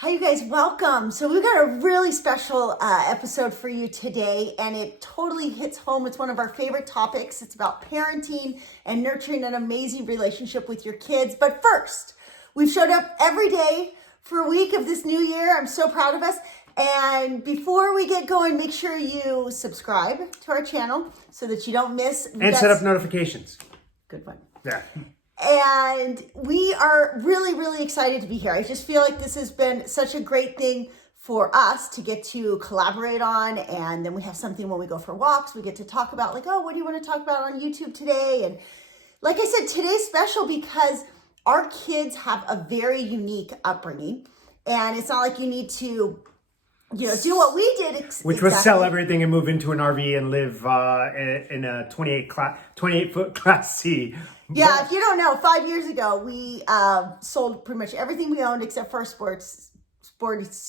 Hi, you guys, welcome. So we've got a really special episode for you today, and it totally hits home. It's one of our favorite topics. It's about parenting and nurturing an amazing relationship with your kids. But first, we've showed up every day for a week of this new year. I'm so proud of us. And before we get going, make sure you subscribe to our channel so that you don't miss. And set up notifications. Good one. Yeah. And we are really, really excited to be here. I just feel like this has been such a great thing for us to get to collaborate on. And then we have something when we go for walks, we get to talk about like, oh, what do you want to talk about on YouTube today? And like I said, today's special because our kids have a very unique upbringing. And it's not like you need to, do what we did. Which was sell everything and move into an RV and live in a 28-foot Class C. Yeah, if you don't know, 5 years ago, we sold pretty much everything we owned except for sports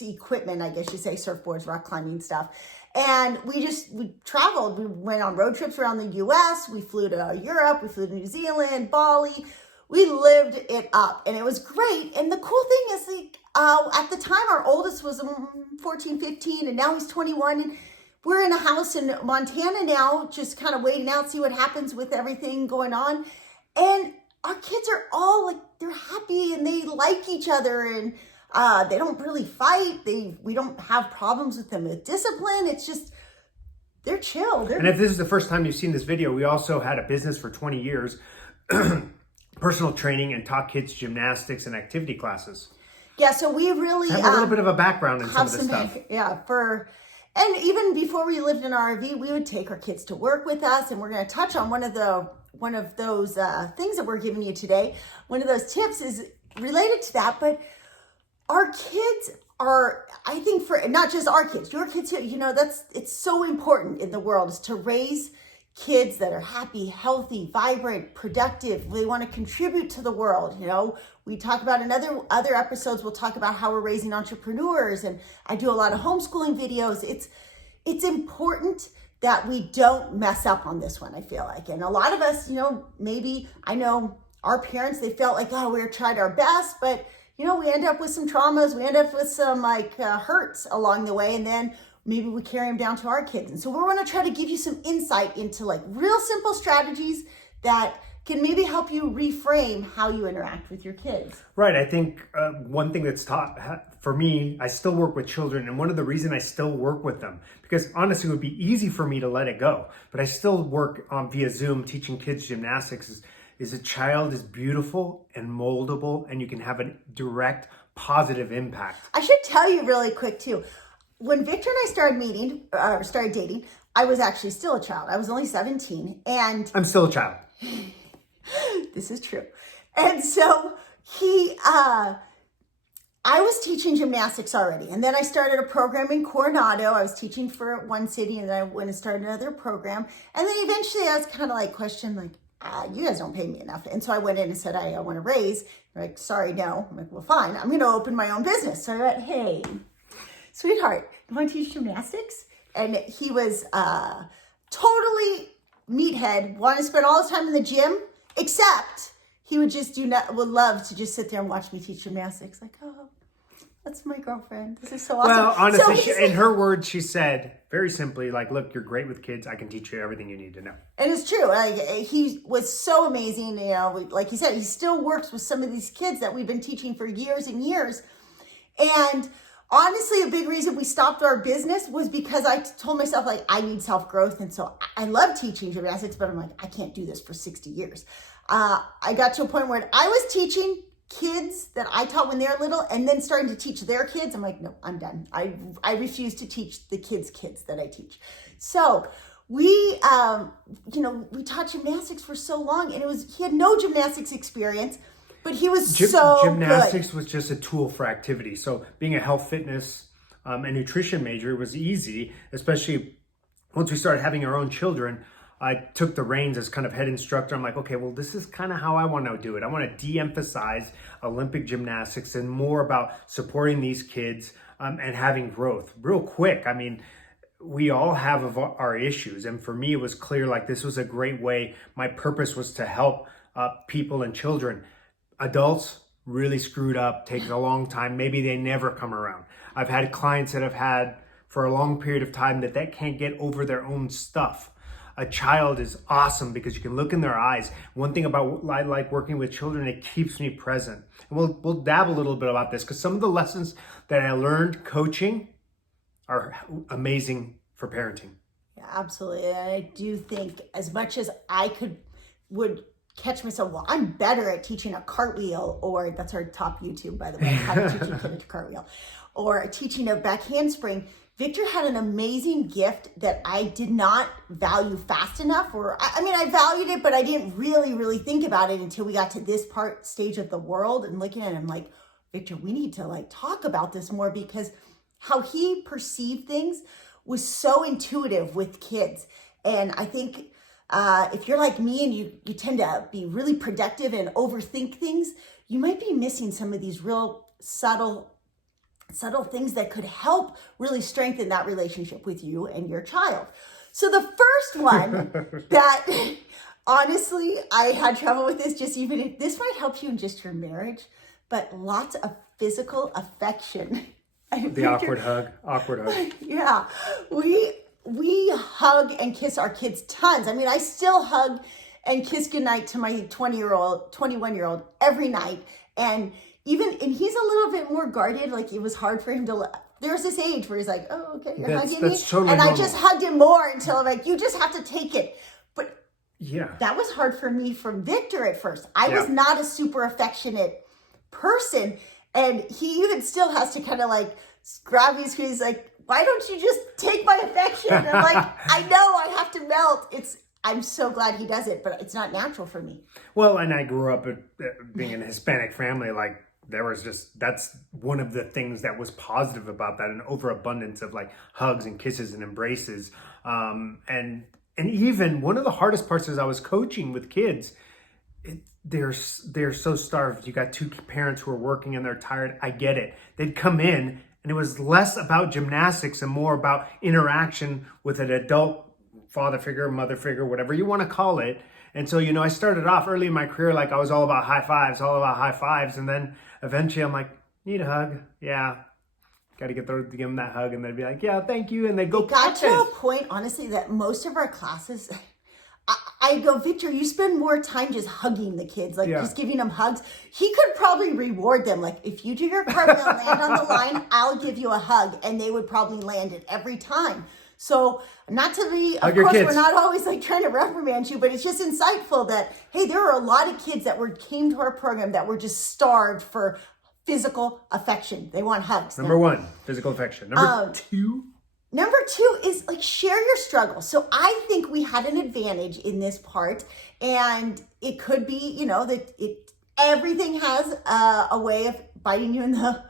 equipment, I guess you say, surfboards, rock climbing stuff. And we traveled. We went on road trips around the U.S. We flew to Europe. We flew to New Zealand, Bali. We lived it up, and it was great. And the cool thing is, at the time, our oldest was 14, 15, and now he's 21. And we're in a house in Montana now, just kind of waiting out, see what happens with everything going on. And our kids are all like, they're happy and they like each other, and they don't really fight. We don't have problems with them with discipline. It's just, they're chill. And if this is the first time you've seen this video, we also had a business for 20 years, personal training, and taught kids gymnastics and activity classes. Yeah, so we really have a little bit of a background in some of this stuff. Yeah, and even before we lived in our RV, we would take our kids to work with us, and we're going to touch on one of those things that we're giving you today. One of those tips is related to that, but our kids are, I think, for not just our kids, your kids too, it's so important in the world is to raise kids that are happy, healthy, vibrant, productive. They want to contribute to the world. We talk about in other episodes, we'll talk about how we're raising entrepreneurs, and I do a lot of homeschooling videos. It's important that we don't mess up on this one, I feel like. And a lot of us, maybe, I know our parents, they felt like, oh, we tried our best, but, we end up with some traumas. We end up with some hurts along the way. And then maybe we carry them down to our kids. And so we're going to try to give you some insight into real simple strategies that can maybe help you reframe how you interact with your kids. Right. I think one thing that's taught for me, I still work with children. And one of the reasons I still work with them, because honestly, it would be easy for me to let it go. But I still work via Zoom teaching kids gymnastics is a child is beautiful and moldable, and you can have a direct positive impact. I should tell you really quick too. When Victor and I started dating, I was actually still a child. I was only 17, and I'm still a child. This is true. And so I was teaching gymnastics already. And then I started a program in Coronado. I was teaching for one city, and then I went and started another program. And then eventually I was kind of questioned, you guys don't pay me enough. And so I went in and said, I want to raise. They're like, sorry, no. I'm like, well, fine. I'm going to open my own business. So I went, hey, sweetheart, you want to teach gymnastics? And he was totally meathead, wanted to spend all his time in the gym, except he would would love to just sit there and watch me teach gymnastics. Like, oh, that's my girlfriend. This is so awesome. Well, honestly, in her words, she said very simply, look, you're great with kids. I can teach you everything you need to know. And it's true. He was so amazing. Like he said, he still works with some of these kids that we've been teaching for years and years. And honestly, a big reason we stopped our business was because I told myself, I need self-growth. And so I love teaching gymnastics, but I'm like, I can't do this for 60 years. I got to a point where I was teaching kids that I taught when they were little and then starting to teach their kids. I'm like, no, I'm done. I refuse to teach the kids' kids that I teach. So we taught gymnastics for so long, and he had no gymnastics experience. But he was gymnastics was just a tool for activity. So being a health, fitness, and nutrition major was easy, especially once we started having our own children. I took the reins as kind of head instructor. I'm like, okay, well, this is kind of how I want to do it. I want to de-emphasize Olympic gymnastics and more about supporting these kids and having growth. Real quick, we all have our issues. And for me, it was clear this was a great way. My purpose was to help people and children. Adults, really screwed up, takes a long time. Maybe they never come around. I've had clients that have had for a long period of time that can't get over their own stuff. A child is awesome because you can look in their eyes. One thing about I like working with children, it keeps me present. And we'll dab a little bit about this because some of the lessons that I learned coaching are amazing for parenting. Yeah, absolutely. And I do think as much as would catch myself, well, I'm better at teaching a cartwheel, or that's our top YouTube, by the way, how to teach your kid a cartwheel, or teaching a back handspring. Victor had an amazing gift that I did not value fast enough, or I mean, I valued it, but I didn't really think about it until we got to this stage of the world and looking at him like, Victor, we need to like talk about this more, because how he perceived things was so intuitive with kids. And I think if you're like me and you tend to be really productive and overthink things, you might be missing some of these real subtle things that could help really strengthen that relationship with you and your child. So the first one that honestly, I had trouble with this, just even if this might help you in just your marriage, but lots of physical affection. The awkward hug. Yeah, we hug and kiss our kids tons. I mean, I still hug and kiss goodnight to my 21-year-old every night. And he's a little bit more guarded. Like, it was hard for him to, there's this age where he's like, oh, okay, you're hugging me. Totally and normal. I just hugged him more until I'm like, you just have to take it. But yeah, that was hard for me from Victor at first. I was not a super affectionate person. And he even still has to kind of like grab me, because he's like, why don't you just take my affection? And I'm like, I know, I have to melt. I'm so glad he does it, but it's not natural for me. Well, and I grew up being in a Hispanic family, like that's one of the things that was positive about that, an overabundance of like hugs and kisses and embraces. And even one of the hardest parts is I was coaching with kids. They're so starved. You got two parents who are working and they're tired. I get it. They'd come in and it was less about gymnastics and more about interaction with an adult father figure, mother figure, whatever you want to call it. And so, I started off early in my career like I was all about high fives. And then eventually I'm like, need a hug? Yeah. Got to give them that hug. And they'd be like, yeah, thank you. And they'd go got to a point, honestly, that most of our classes, I go, Victor, you spend more time just hugging the kids, like just giving them hugs. He could probably reward them. Like, if you do your cartwheel and land on the line, I'll give you a hug. And they would probably land it every time. So not to be, of course, we're not always like trying to reprimand you, but it's just insightful that, hey, there are a lot of kids that came to our program that were just starved for physical affection. They want hugs. Number one, physical affection. Number two is like, share your struggles. So I think we had an advantage in this part, and it could be, that everything has a way of biting you in the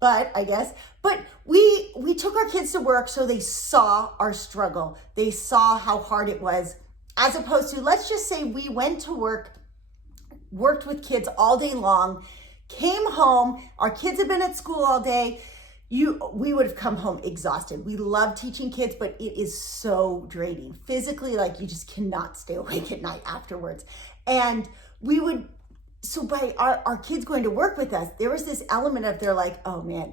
butt, I guess. But we took our kids to work so they saw our struggle. They saw how hard it was, as opposed to, let's just say we went to work, worked with kids all day long, came home, our kids had been at school all day. We would have come home exhausted. We love teaching kids, but it is so draining. Physically, like, you just cannot stay awake at night afterwards. And so by our kids going to work with us, there was this element of, they're like, oh man,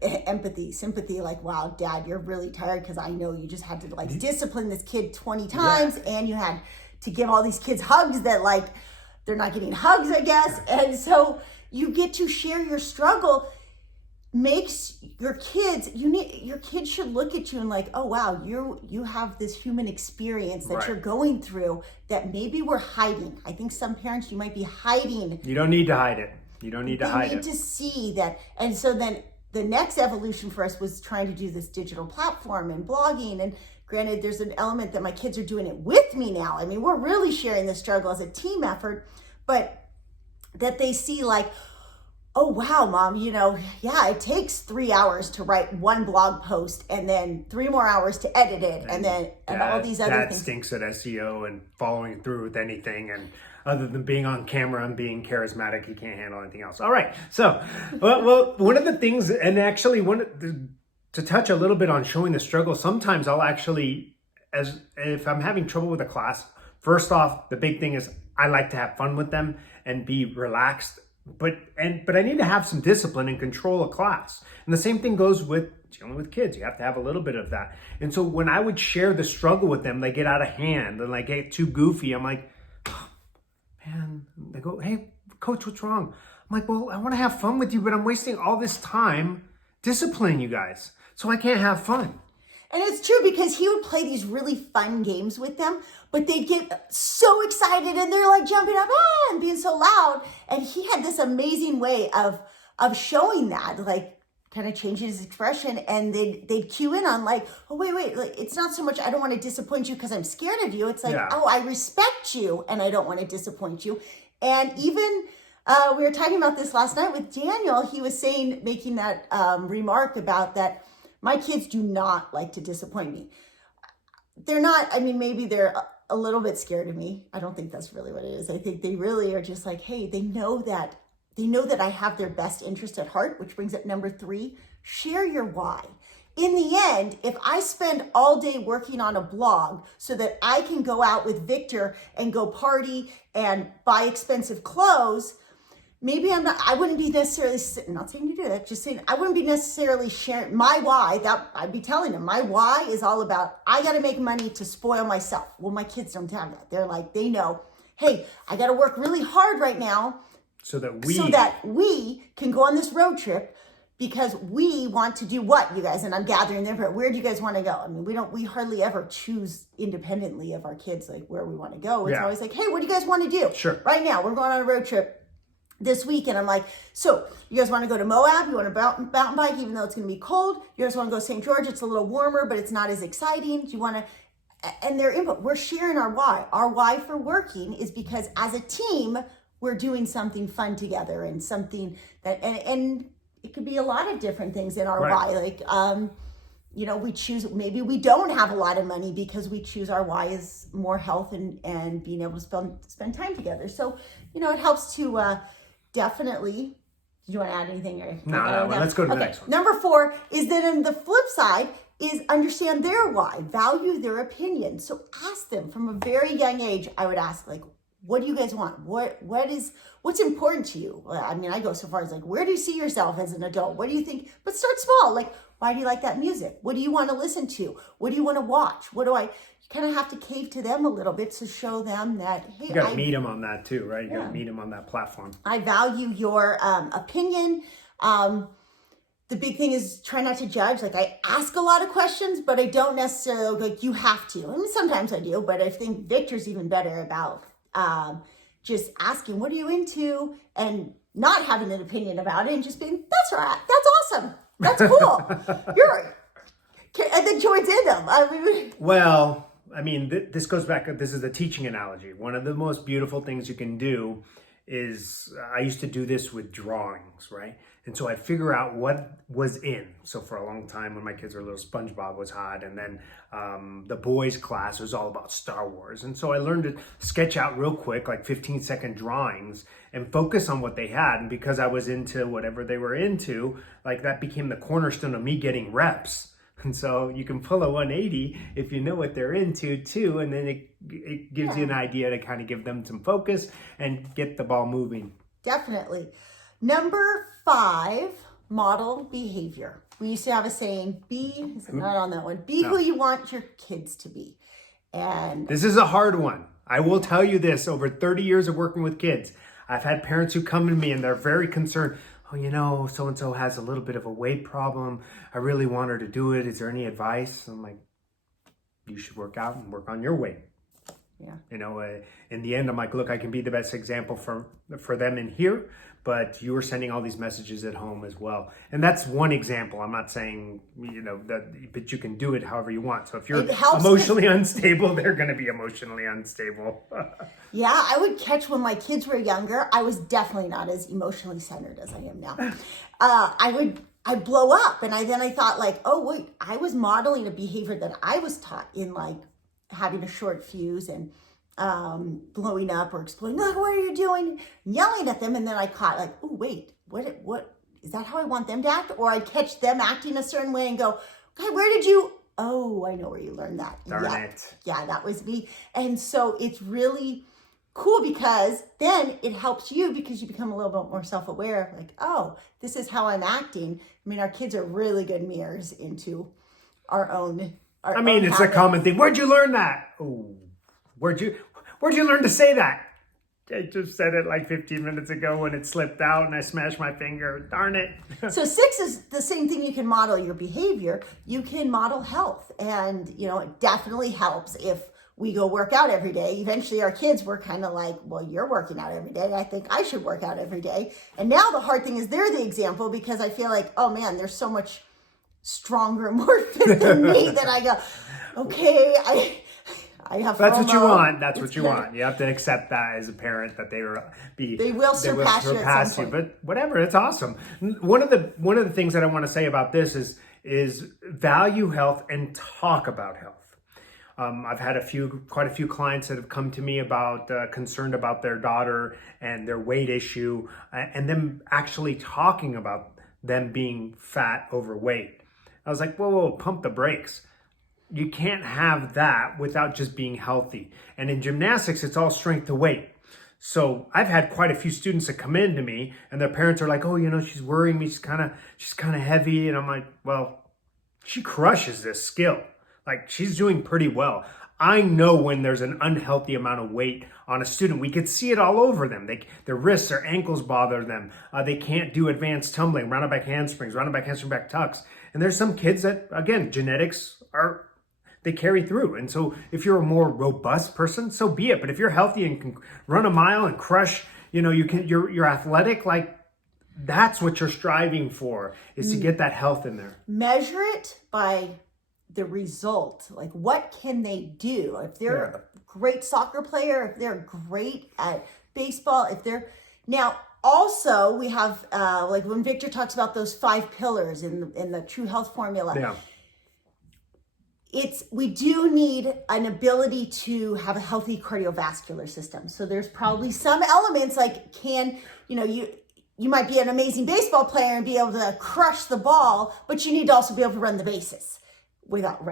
empathy, sympathy, like, wow, Dad, you're really tired because I know you just had to like discipline this kid 20 times and you had to give all these kids hugs that like, they're not getting hugs, I guess. And so you get to share your struggle. Makes your kids, your kids should look at you and like, oh wow, you have this human experience that you're going through that maybe we're hiding. I think some parents, you might be hiding. You don't need to hide it. You need to see that. And so then the next evolution for us was trying to do this digital platform and blogging. And granted, there's an element that my kids are doing it with me now. I mean, we're really sharing the struggle as a team effort, but that they see like, oh, wow, Mom, it takes 3 hours to write one blog post and then 3 more hours to edit it. And all these other things. Dad stinks at SEO and following through with anything. And other than being on camera and being charismatic, he can't handle anything else. All right. So, well, one of the things, and actually to touch a little bit on showing the struggle, sometimes I'll actually, if I'm having trouble with a class, first off, the big thing is I like to have fun with them and be relaxed but I need to have some discipline and control a class. And the same thing goes with dealing with kids. You have to have a little bit of that. And so when I would share the struggle with them, they get out of hand and like get too goofy. I'm like, oh, man, they go, hey, coach, what's wrong? I'm like, well, I want to have fun with you, but I'm wasting all this time disciplining you guys, so I can't have fun. And it's true, because he would play these really fun games with them, but they'd get so excited and they're like jumping up and being so loud. And he had this amazing way of showing that, like kind of changing his expression, and they'd cue in on like, oh, wait, like, it's not so much I don't want to disappoint you because I'm scared of you. It's like, oh, I respect you and I don't want to disappoint you. And even we were talking about this last night with Daniel. He was making that remark about that. My kids do not like to disappoint me. They're not, I mean, maybe they're a little bit scared of me. I don't think that's really what it is. I think they really are just like, hey, they know that I have their best interest at heart, which brings up number 3, share your why. In the end, if I spend all day working on a blog so that I can go out with Victor and go party and buy expensive clothes, maybe I wouldn't be necessarily, not saying to do that, just saying I wouldn't be necessarily sharing my why. That I'd be telling them my why is all about, I got to make money to spoil myself. Well, my kids don't have that. They're like, they know, hey, I got to work really hard right now so that we can go on this road trip, because we want to do what, you guys? And I'm gathering them. Where do you guys want to go? I mean, we hardly ever choose independently of our kids, like where we want to go. It's always like, hey, what do you guys want to do? Sure. Right now, we're going on a road trip this week, and I'm like, so you guys want to go to Moab? You want to mountain bike, even though it's going to be cold? You guys want to go to St. George? It's a little warmer, but it's not as exciting. Do you want to? And their input. We're sharing our why. Our why for working is because as a team, we're doing something fun together, and something that, and it could be a lot of different things in our why. Like, we choose, maybe we don't have a lot of money because we choose our why is more health and being able to spend time together. So, it helps to definitely. Do you want to add anything? No, let's go to the next one. Number 4 is that in the flip side is understand their why, value their opinion. So ask them from a very young age. I would ask, like, what do you guys want? What's important to you? I mean, I go so far as like, where do you see yourself as an adult? What do you think? But start small. Like, why do you like that music? What do you want to listen to? What do you want to watch? You kind of have to cave to them a little bit to show them that, hey, you got to meet them on that too, right? You got to meet them on that platform. I value your opinion. The big thing is try not to judge. Like, I ask a lot of questions, but I don't necessarily like, you have to. I mean, sometimes I do, but I think Victor's even better about just asking, what are you into? And not having an opinion about it and just being, that's right. That's awesome. That's cool. And then joins in them. Well, I mean, this goes back, this is a teaching analogy. One of the most beautiful things you can do is, I used to do this with drawings, right? And so I'd figure out what was in. So for a long time when my kids were little, SpongeBob was hot. And then the boys' class was all about Star Wars. And so I learned to sketch out real quick, like 15-second drawings, and focus on what they had. And because I was into whatever they were into, like that became the cornerstone of me getting reps. And so you can pull a 180 if you know what they're into too. And then it gives you an idea to kind of give them some focus and get the ball moving. Definitely. Number 5, model behavior. We used to have a saying, not on that one, who you want your kids to be. And this is a hard one. I will tell you this, over 30 years of working with kids, I've had parents who come to me and they're very concerned. Oh, so-and-so has a little bit of a weight problem. I really want her to do it. Is there any advice? I'm like, you should work out and work on your weight. Yeah. In the end, I'm like, look, I can be the best example for them in here, but you are sending all these messages at home as well. And that's one example. I'm not saying, but you can do it however you want. So if you're emotionally unstable, they're going to be emotionally unstable. Yeah, I would catch when my kids were younger, I was definitely not as emotionally centered as I am now. I'd blow up. And then I thought like, oh, wait, I was modeling a behavior that I was taught in, like having a short fuse and blowing up or exploding, like, what are you doing? Yelling at them. And then I caught like, oh, wait, what is that how I want them to act? Or I'd catch them acting a certain way and go, okay, where did you, oh, I know where you learned that. Darn it. Yeah, that was me. And so it's really cool because then it helps you because you become a little bit more self-aware. Like, oh, this is how I'm acting. I mean, our kids are really good mirrors into our own. I mean, it's a common thing. Where'd you learn that? Oh, where'd you learn to say that? I just said it like 15 minutes ago when it slipped out and I smashed my finger. Darn it. So 6 is the same thing. You can model your behavior. You can model health. And, it definitely helps if we go work out every day. Eventually our kids were kind of like, well, you're working out every day. I think I should work out every day. And now the hard thing is they're the example because I feel like, oh man, they're so much stronger, more fit than me that I go, okay, I have That's FOMO. what you want. That's what you want. You have to accept that as a parent that they will surpass you at some point. But whatever, it's awesome. One of the things that I want to say about this is value health and talk about health. I've had quite a few clients that have come to me about concerned about their daughter and their weight issue, and them actually talking about them being fat, overweight. I was like, whoa, pump the brakes. You can't have that without just being healthy. And in gymnastics, it's all strength to weight. So I've had quite a few students that come in to me and their parents are like, oh, she's worrying me. She's kind of heavy. And I'm like, well, she crushes this skill. Like, she's doing pretty well. I know when there's an unhealthy amount of weight on a student. We could see it all over them. Their wrists, their ankles bother them. They can't do advanced tumbling, rounded back handsprings, rounded back handspring back tucks. And there's some kids that, again, genetics they carry through. And so if you're a more robust person, so be it. But if you're healthy and can run a mile and crush, you're athletic, like that's what you're striving for, is to get that health in there. Measure it by the result. Like, what can they do? If they're a great soccer player, if they're great at baseball, now also we have like when Victor talks about those 5 pillars in the True Health Formula. Yeah. We do need an ability to have a healthy cardiovascular system. So there's probably some elements like you might be an amazing baseball player and be able to crush the ball, but you need to also be able to run the bases without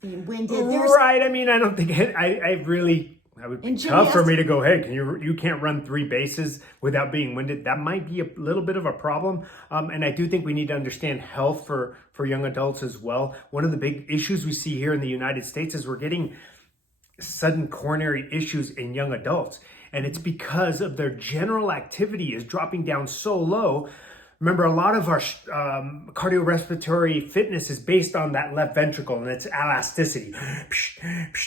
being winded. Right. I mean, I don't think it would be tough for me to go, hey, you can't run 3 bases without being winded. That might be a little bit of a problem. And I do think we need to understand health for young adults as well. One of the big issues we see here in the United States is we're getting sudden coronary issues in young adults. And it's because of their general activity is dropping down so low. Remember, a lot of our cardiorespiratory fitness is based on that left ventricle and its elasticity.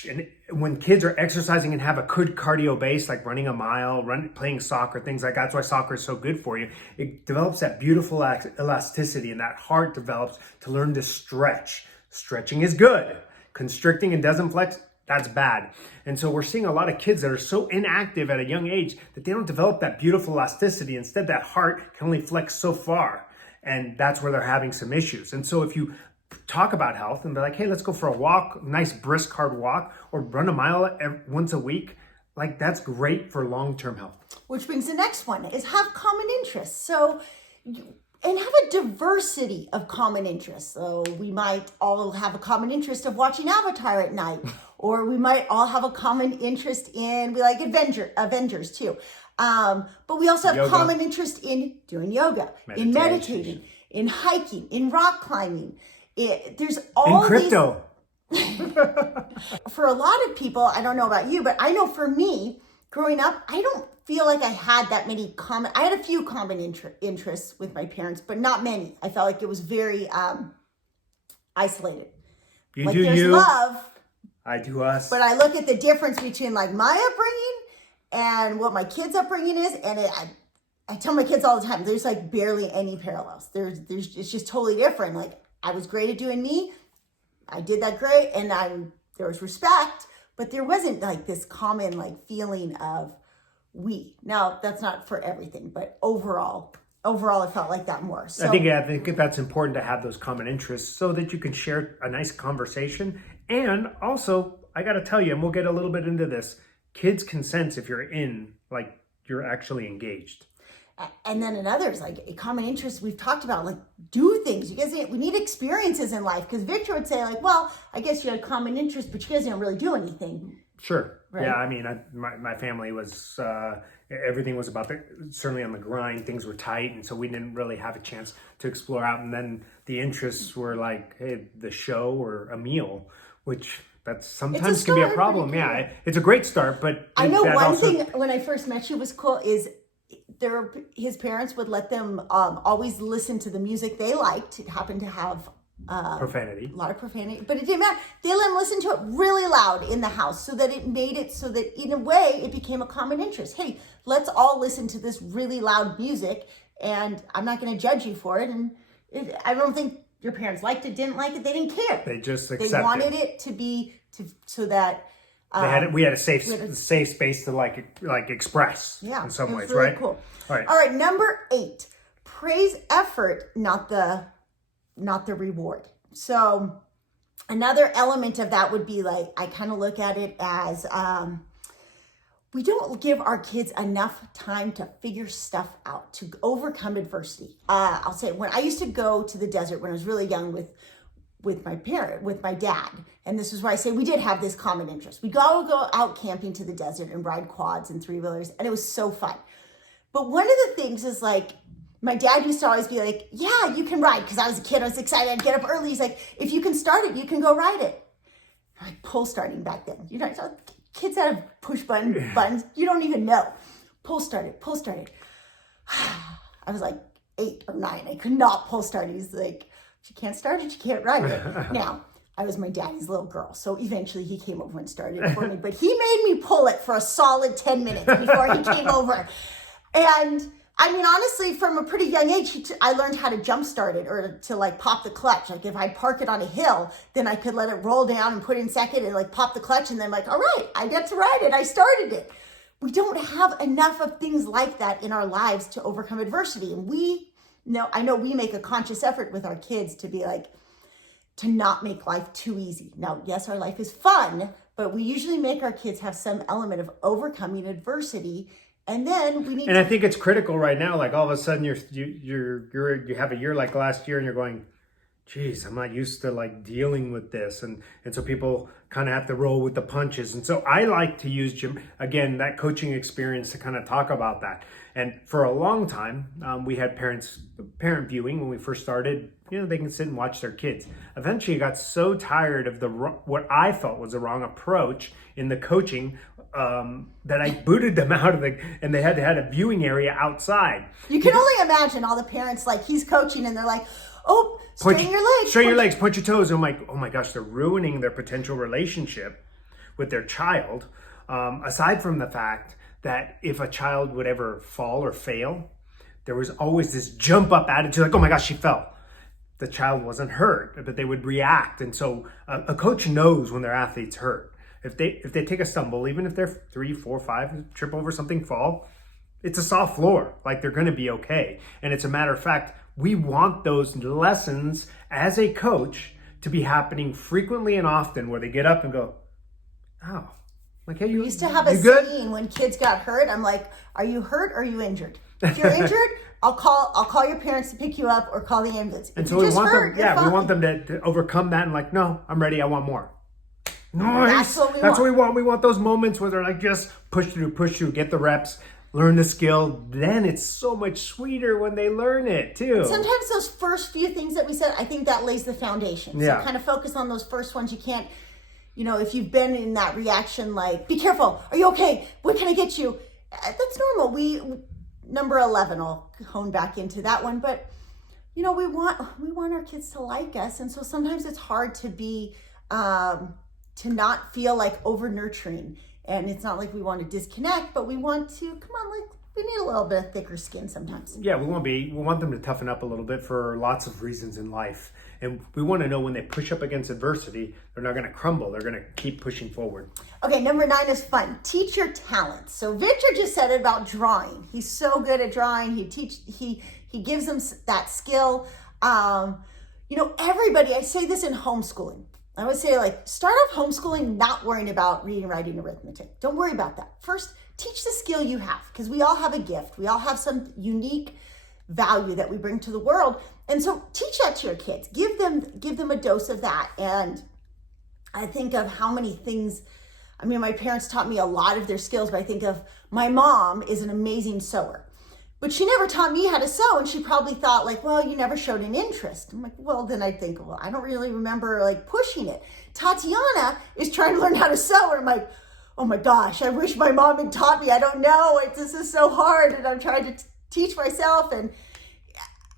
And when kids are exercising and have a good cardio base, like running a mile, playing soccer, things like that, that's why soccer is so good for you. It develops that beautiful elasticity, and that heart develops to learn to stretch. Stretching is good. Constricting and doesn't flex, that's bad. And so we're seeing a lot of kids that are so inactive at a young age that they don't develop that beautiful elasticity. Instead, that heart can only flex so far. And that's where they're having some issues. And so if you talk about health and they're like, hey, let's go for a walk, nice brisk hard walk, or run a mile once a week, like that's great for long-term health. Which brings the next one is have common interests. And have a diversity of common interests. So we might all have a common interest of watching Avatar at night, or we might all have a common interest we like Avengers too. But we also have common interest in doing yoga, in meditating, in hiking, in rock climbing. There's all in crypto. For a lot of people, I don't know about you, but I know for me, growing up, I don't feel like I had that many I had a few common interests with my parents, but not many. I felt like it was very isolated. There's love. I do us. But I look at the difference between like my upbringing and what my kids' upbringing is, and I tell my kids all the time, there's like barely any parallels. It's just totally different. Like, I was great at doing me. I did that great, and there was respect, but there wasn't like this common like feeling of we. Now, that's not for everything, but overall I felt like that more. So I think that's important to have those common interests so that you can share a nice conversation. And also, I got to tell you, and we'll get a little bit into this, kids can sense if you're actually engaged. And then another is like a common interest we've talked about, like do things. We need experiences in life, because Victor would say like, well, I guess you had a common interest, but you guys didn't really do anything. Sure. Right. Yeah, I mean, my family was, everything was about certainly on the grind. Things were tight, and so we didn't really have a chance to explore out. And then the interests were like, hey, the show or a meal, which that's sometimes can be a problem. Cool. Yeah, it's a great start, but I know one thing when I first met you was cool is his parents would let them always listen to the music they liked. It happened to have profanity, a lot of profanity, but it didn't matter. They let him listen to it really loud in the house so that it made it so that in a way it became a common interest. Hey, let's all listen to this really loud music, and I'm not going to judge you for it. And I don't think your parents liked it, didn't like it. They didn't care. They just accepted. They wanted it to be so that we had a safe space to like express in some ways, really right? Cool. All right. Number 8, praise effort, not the reward. So another element of that would be like, I kind of look at it as we don't give our kids enough time to figure stuff out, to overcome adversity. I'll say when I used to go to the desert when I was really young with my dad, and this is where I say we did have this common interest. We'd go out camping to the desert and ride quads and 3-wheelers, and it was so fun. But one of the things is like, my dad used to always be like, yeah, you can ride. Because I was a kid, I was excited. I'd get up early. He's like, if you can start it, you can go ride it. Like pull starting back then. You know, kids that have push buttons, you don't even know. Pull started. I was like 8 or 9. I could not pull start. He's like, if you can't start it, you can't ride it. Now, I was my daddy's little girl. So eventually he came over and started it for me. But he made me pull it for a solid 10 minutes before he came over. And I mean, honestly, from a pretty young age, I learned how to jump start it or to like pop the clutch. Like if I park it on a hill, then I could let it roll down and put it in second and like pop the clutch. And then like, all right, I get to ride it. I started it. We don't have enough of things like that in our lives to overcome adversity. And I know we make a conscious effort with our kids to be like, to not make life too easy. Now, yes, our life is fun, but we usually make our kids have some element of overcoming adversity. And then we need I think it's critical right now. Like all of a sudden you have a year like last year and you're going, geez, I'm not used to like dealing with this. And so people kind of have to roll with the punches. And so I like to use, Jim, again, that coaching experience to kind of talk about that. And for a long time, we had parent viewing when we first started. You know, they can sit and watch their kids. Eventually, I got so tired of what I felt was the wrong approach in the coaching that I booted them out of and they had a viewing area outside. You can only imagine all the parents, like he's coaching and they're like, oh, straighten your legs. Straighten your legs, point your toes. I'm like, oh my gosh, they're ruining their potential relationship with their child. Aside from the fact that if a child would ever fall or fail, there was always this jump up attitude, like, oh my gosh, she fell. The child wasn't hurt, but they would react. And so a coach knows when their athlete's hurt. If they take a stumble, even if they're 3, 4, 5, trip over something, fall, it's a soft floor. Like they're going to be okay. And it's a matter of fact, we want those lessons as a coach to be happening frequently and often where they get up and go, oh, like, hey, we used to have a scene when kids got hurt. I'm like, are you hurt or are you injured? If you're injured, I'll call your parents to pick you up or call the ambulance. And so we want them to overcome that and like, no, I'm ready. I want more. Nice. That's what we want. We want those moments where they're like, just push through, get the reps, learn the skill. Then it's so much sweeter when they learn it too. And sometimes those first few things that we said, I think that lays the foundation. So kind of focus on those first ones. You can't, if you've been in that reaction, like, be careful. Are you okay? What can I get you? That's normal. Number 11, I'll hone back into that one. But, we want our kids to like us. And so sometimes it's hard to be, to not feel like over nurturing. And it's not like we want to disconnect, but we want to, we need a little bit of thicker skin sometimes. Yeah, we want them to toughen up a little bit for lots of reasons in life. And we want to know when they push up against adversity, they're not going to crumble. They're going to keep pushing forward. Okay, number 9 is fun. Teach your talents. So Victor just said it about drawing. He's so good at drawing. He gives them that skill. Everybody, I say this in homeschooling. I would say, start off homeschooling not worrying about reading, writing, arithmetic. Don't worry about that. First, teach the skill you have, because we all have a gift. We all have some unique value that we bring to the world. And so teach that to your kids. Give them a dose of that. And I think of how many things I mean, my parents taught me a lot of their skills, but I think of my mom is an amazing sewer. But she never taught me how to sew, and she probably thought like, well, you never showed an interest. I'm like, well, then I think, well, I don't really remember like pushing it. Tatiana is trying to learn how to sew, and I'm like, oh my gosh, I wish my mom had taught me. I don't know. This is so hard, and I'm trying to teach myself. And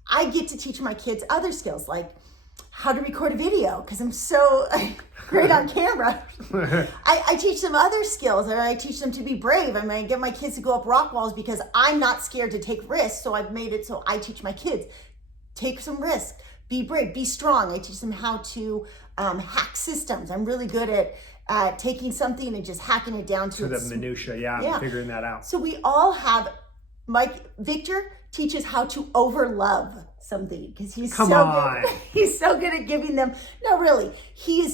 I get to teach my kids other skills, like how to record a video, because I'm so great on camera. I teach them other skills, and I teach them to be brave. I mean, I get my kids to go up rock walls because I'm not scared to take risks. So I've made it so I teach my kids, take some risks, be brave, be strong. I teach them how to hack systems. I'm really good at taking something and just hacking it down to the minutia, figuring that out. So we all have, Victor teaches how to overlove something because he's so good at giving them. No, really, he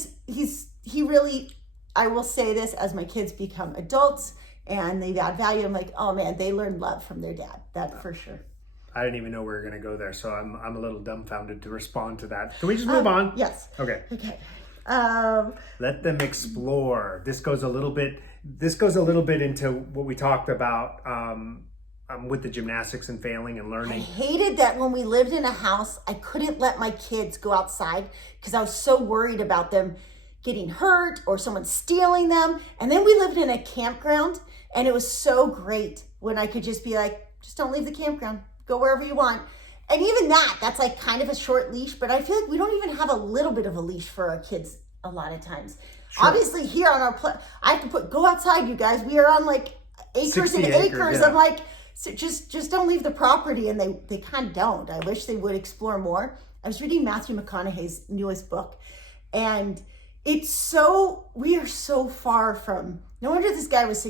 really, I will say this, as my kids become adults and they add value, I'm like, oh man, they learn love from their dad. That for sure. I didn't even know we were going to go there, so I'm a little dumbfounded to respond to that. Can we just move on? Yes. Okay. Okay. Let them explore. This goes a little bit into what we talked about with the gymnastics and failing and learning. I hated that when we lived in a house, I couldn't let my kids go outside because I was so worried about them getting hurt or someone stealing them. And then we lived in a campground, and it was so great when I could just be like, just don't leave the campground. Go wherever you want. And even that's like kind of a short leash, but I feel like we don't even have a little bit of a leash for our kids a lot of times. Sure. Obviously here on our I have to go outside, you guys. We are on like acres and acres. Yeah. I'm like, so just don't leave the property. And they kind of don't. I wish they would explore more. I was reading Matthew McConaughey's newest book, and we are so far from, no wonder this guy was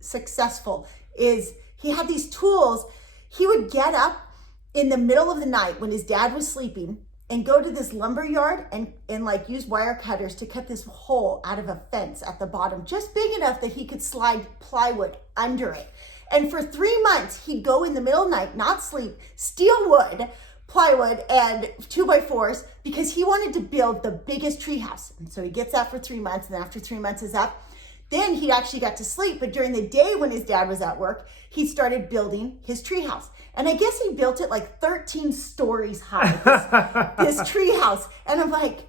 successful, is he had these tools. He would get up in the middle of the night when his dad was sleeping and go to this lumber yard and like use wire cutters to cut this hole out of a fence at the bottom, just big enough that he could slide plywood under it. And for 3 months, he'd go in the middle of the night, not sleep, steal wood, plywood, and 2x4s because he wanted to build the biggest tree house. And so he gets that for 3 months, and after 3 months is up, then he actually got to sleep. But during the day when his dad was at work, he started building his treehouse. And I guess he built it like 13 stories high, this treehouse. And I'm like,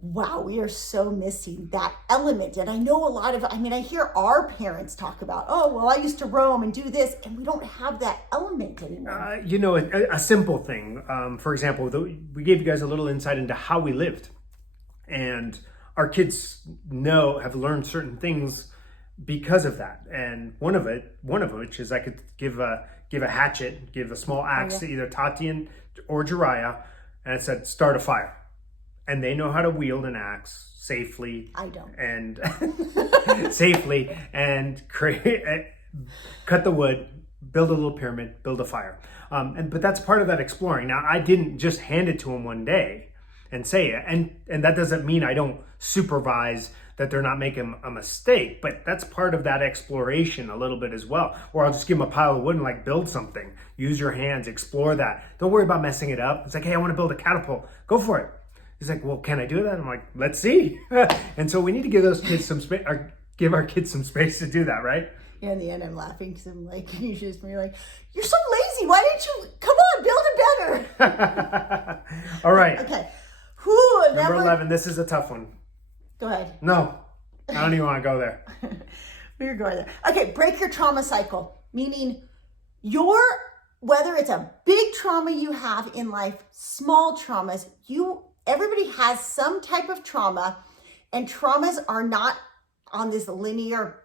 wow, we are so missing that element. And I know I hear our parents talk about, oh, well, I used to roam and do this, and we don't have that element anymore. A simple thing. For example, we gave you guys a little insight into how we lived. And our kids have learned certain things because of that. And one of which is I could give a hatchet, give a small axe to either Tatian or Jiraiya, and it said, start a fire. And they know how to wield an axe safely. I don't. And safely, and cut the wood, build a little pyramid, build a fire. But that's part of that exploring. Now, I didn't just hand it to them one day and say it. And that doesn't mean I don't supervise that they're not making a mistake, but that's part of that exploration a little bit as well. Or I'll just give them a pile of wood and like build something. Use your hands, explore that. Don't worry about messing it up. It's like, hey, I want to build a catapult. Go for it. He's like, well, can I do that? I'm like, let's see. And so we need to give those kids some space, or give our kids some space to do that, right? Yeah, in the end, I'm laughing because I'm like, you're like, you're so lazy. Why didn't you, come on, build it better. All right. Okay. Number 11, this is a tough one. Go ahead. No, I don't even want to go there. We're going there. Okay, break your trauma cycle, meaning whether it's a big trauma you have in life, small traumas, everybody has some type of trauma, and traumas are not on this linear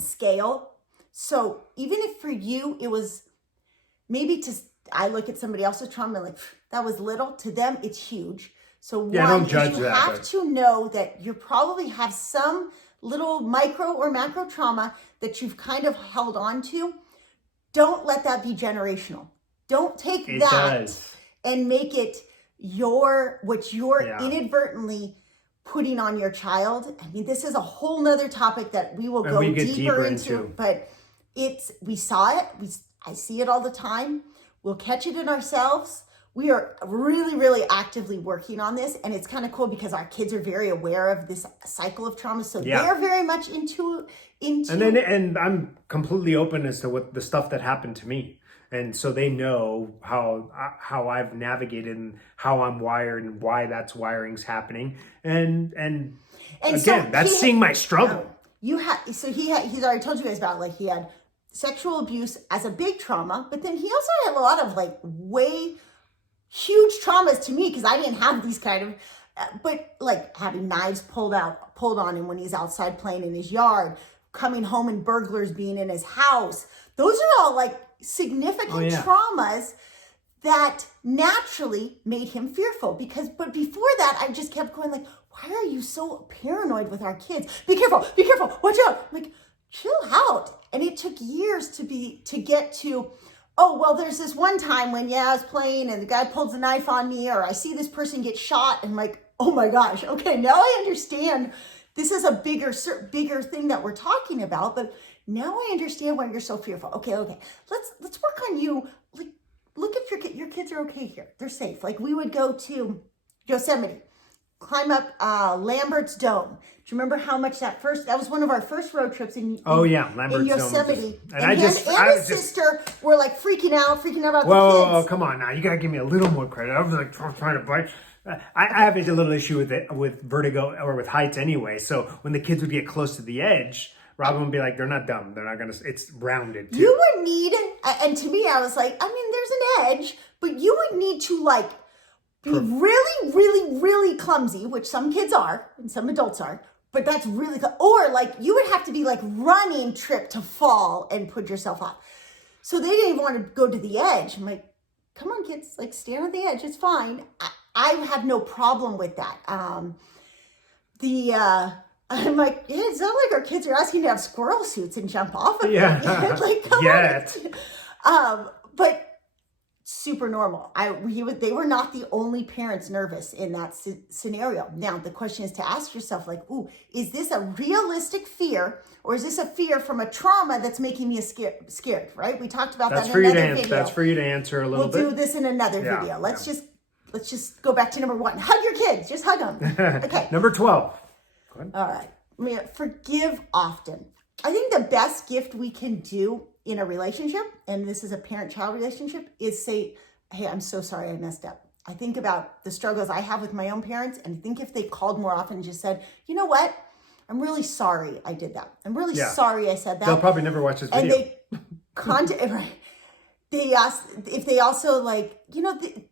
scale. So even if for you, it was I look at somebody else's trauma and like, that was little, to them, it's huge. So don't judge you have to know that you probably have some little micro or macro trauma that you've kind of held on to. Don't let that be generational. Don't take and make it what you're inadvertently putting on your child. I mean, this is a whole nother topic that we will go deeper into, but we saw it. I see it all the time. We'll catch it in ourselves. we are really, really actively working on this. And it's kind of cool because our kids are very aware of this cycle of trauma. So they're very much into. And I'm completely open as to what the stuff that happened to me. And so they know how I've navigated and how I'm wired and why that's wiring's happening. And again, so that's seeing my struggle. He's already told you guys about, like, he had sexual abuse as a big trauma, but then he also had a lot of like way huge traumas to me because I didn't have these kind of, but like having knives pulled on him when he's outside playing in his yard, coming home and burglars being in his house. Those are all like significant traumas that naturally made him fearful but before that, I just kept going like, why are you so paranoid with our kids? Be careful, watch out. I'm like, chill out. And it took years to get to, oh, well, there's this one time when, I was playing and the guy pulls a knife on me, or I see this person get shot, and I'm like, oh my gosh, okay, now I understand this is a bigger thing that we're talking about, but now I understand why you're so fearful. Okay, let's work on you. Like, look if your kids are okay here. They're safe. Like, we would go to Yosemite, climb up Lambert's Dome. Do you remember how much that was one of our first road trips in Lambert's Yosemite. Dome. And his sister were like freaking out about the kids. Whoa, come on now. You got to give me a little more credit. I was like trying to bite. I have a little issue with vertigo or with heights anyway. So when the kids would get close to the edge, Robyn would be like, they're not dumb. They're not going to, it's rounded too. You would need, and to me, I was like, I mean, there's an edge, but you would need to like be really, really, really clumsy, which some kids are and some adults are, but that's really, or like you would have to be like running, trip to fall and put yourself off. So they didn't even want to go to the edge. I'm like, come on kids, like stand on the edge. It's fine. I have no problem with that. I'm like, it's not like our kids are asking to have squirrel suits and jump off of it. Like, come on. But super normal. They were not the only parents nervous in that scenario. Now, the question is to ask yourself, like, ooh, is this a realistic fear, or is this a fear from a trauma that's making me scared, right? We talked about that in another video. That's for you to answer a little bit. We'll do this in another video. Let's just go back to number 1. Hug your kids. Just hug them. Okay. Number 12. Go ahead. All right. Forgive often. I think the best gift we can do in a relationship, and this is a parent-child relationship, is say, hey, I'm so sorry I messed up. I think about the struggles I have with my own parents, and think if they called more often and just said, you know what? I'm really sorry I did that. I'm really sorry I said that. They'll probably never watch this video. And they asked if they also like,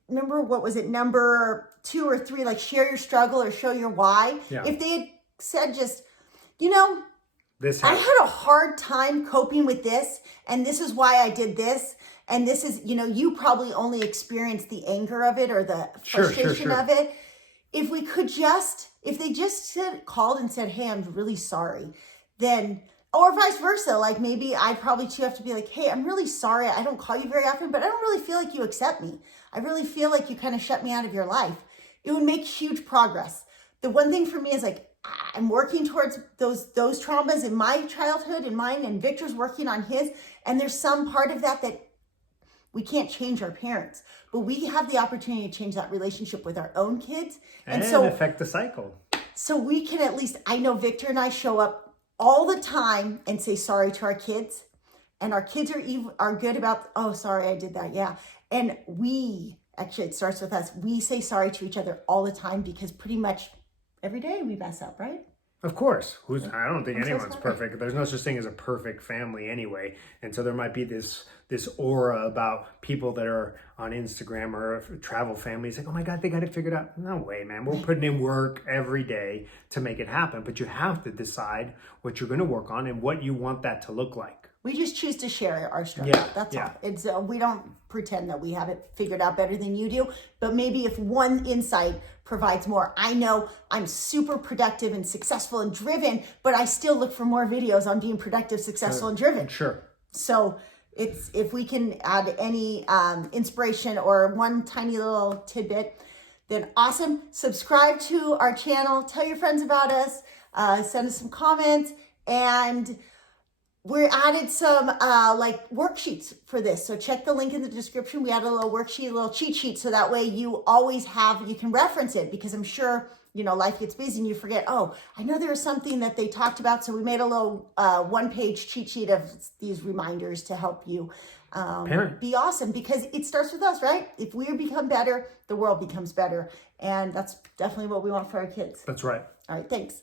remember what was it, number 2 or 3, like share your struggle or show your why. Yeah. If they had said just, I had a hard time coping with this, and this is why I did this, and this is, you probably only experienced the anger of it or the frustration of it. If they just called and said, hey, I'm really sorry, then, or vice versa, like maybe I probably too have to be like, hey, I'm really sorry. I don't call you very often, but I don't really feel like you accept me. I really feel like you kind of shut me out of your life. It would make huge progress. The one thing for me is like, I'm working towards those traumas in my childhood and mine, and Victor's working on his. And there's some part of that we can't change our parents, but we have the opportunity to change that relationship with our own kids. And so affect the cycle. So we can at least, I know Victor and I show up all the time and say sorry to our kids. And our kids are good about, oh, sorry, I did that. Yeah. And actually it starts with us. We say sorry to each other all the time because pretty much every day we mess up, right? Of course. I don't think anyone's perfect. There's no such thing as a perfect family anyway. And so there might be this aura about people that are on Instagram or travel families like, oh my God, they got it figured out. No way, man. We're putting in work every day to make it happen. But you have to decide what you're going to work on and what you want that to look like. We just choose to share our struggle. That's all. It's we don't pretend that we have it figured out better than you do. But maybe if one insight provides more. I know I'm super productive and successful and driven, but I still look for more videos on being productive, successful, and driven. Sure. So if we can add any inspiration or one tiny little tidbit, then awesome. Subscribe to our channel. Tell your friends about us. Send us some comments. And we added some like worksheets for this. So check the link in the description. We added a little worksheet, a little cheat sheet. So that way you always have, you can reference it, because I'm sure, you know, life gets busy and you forget, oh, I know there was something that they talked about. So we made a little one-page cheat sheet of these reminders to help you be awesome, because it starts with us, right? If we become better, the world becomes better. And that's definitely what we want for our kids. That's right. All right, thanks.